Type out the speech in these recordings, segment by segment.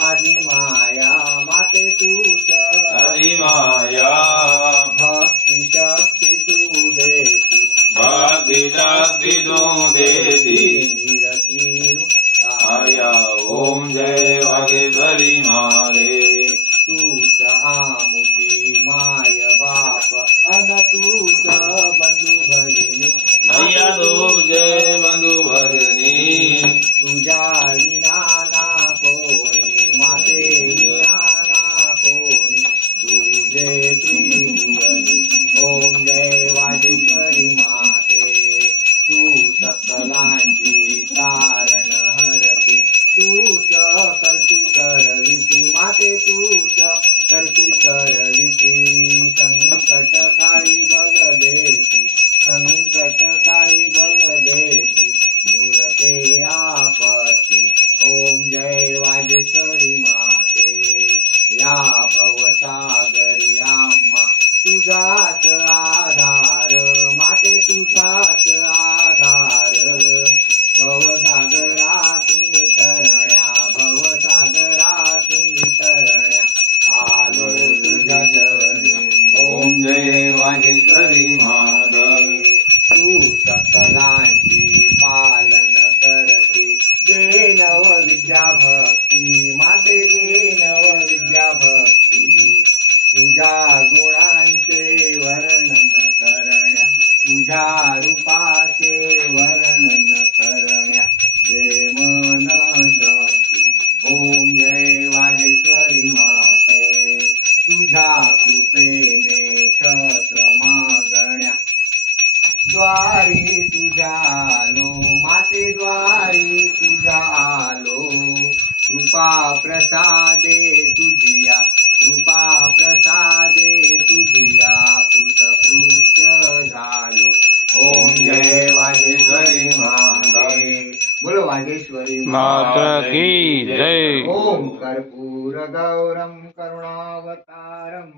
आदि माया माते तूच आदि माया भक्ति शक्ति तू देती भक्ति शक्ति तू देती निरती आया ओम जय वागेश्वरी माते तूच आमुची माय बाप अन तूच बंधू भगिनी मैया तुझे बंधू भगिनी तुझ्या विना ना कोणी माते विना ना कोणी तुझे त्रिभुवनी ओम जय वागेश्वरी माते तू सकलांची तारण हरती तूच करती करविती माते तूच करती करविती संकट काळी बल देती संकट काळी बल देती दूरते आपत्ती ओम जय वागेश्वरी माते या भवसागरी आम्हा तुझाच आधार माते तुझाच आधार भवसागरातून तरण्या भवसागरातून तरण्या आलो तुझ्या चरणी ओम जय वागेश्वरी माते तू सकलांची पालन करती दे नव विद्या भक्ती माते दे नव विद्या भक्ती तुझ्या गुणांचे वर्णन करण्या तुझ्या रूपाचे वर्णन करण्या दे मन शक्ती ओम जय वागेश्वरी माते तुझ्या कृपेने छत्र मागण्या द्वारी तुझ्या आलो माते द्वारी तुझ्या आलो कृपा प्रसादे तुझिया कृपा प्रसादे तुझिया कृतकृत्य झालो ओम जय वागेश्वरी माते बोलो वागेश्वरी माता की जय ओम कर्पूर गौरम करुणावतारम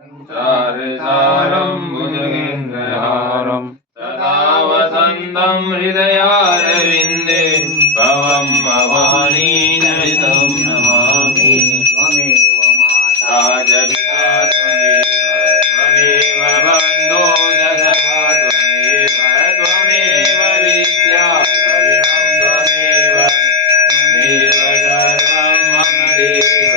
संसारसारं भुजगेन्द्रहारं सदा वसन्तं हृदयारविन्दे भवं भवानी नमितं नमामि त्वमेव माता राजपिता त्वमेव बन्धो जगता त्वमेव विद्या द्रविणं त्वमेव सर्वं मम देव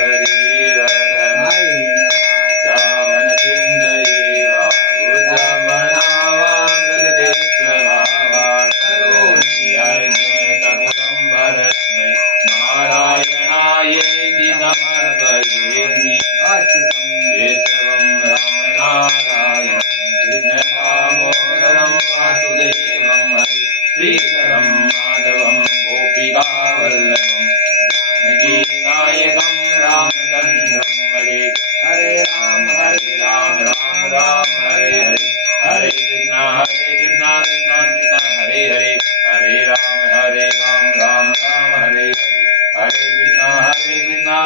नारायणायेति समर्पयामि केशवं रामनारायणं कृष्णदामोदरं वासुदेवं हरि श्रीधरं माधवं गोपिकावल्लभं जानकीनायकं रामचन्द्रं भजे हरे राम राम राम हरे हरे हरे कृष्णा कृष्णा कृष्णा हरे हरे हरे राम राम राम हरे हरे हरे कृष्णा कृष्णा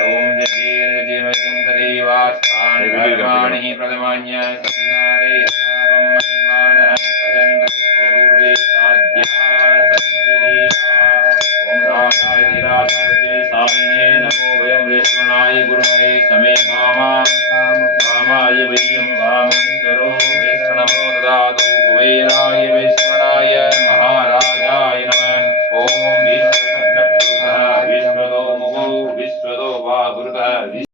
ओम जय वैकुंठे वासानि कर्माणि प्रथमान्य संसारे अनागम महिमानः सदन्तपूर्वे साध्यः सन्तिदेवः ओम राजाधिराजाय स्वामिने नमो वयं वैष्णवाय गुरुवे समे कामाय वयं कामेश्वरो वैष्णवो ददातु कुबेराय वैष्णवाय महाराजाय नमः ओम विश्वतो मुखो विश्वतो वावृतः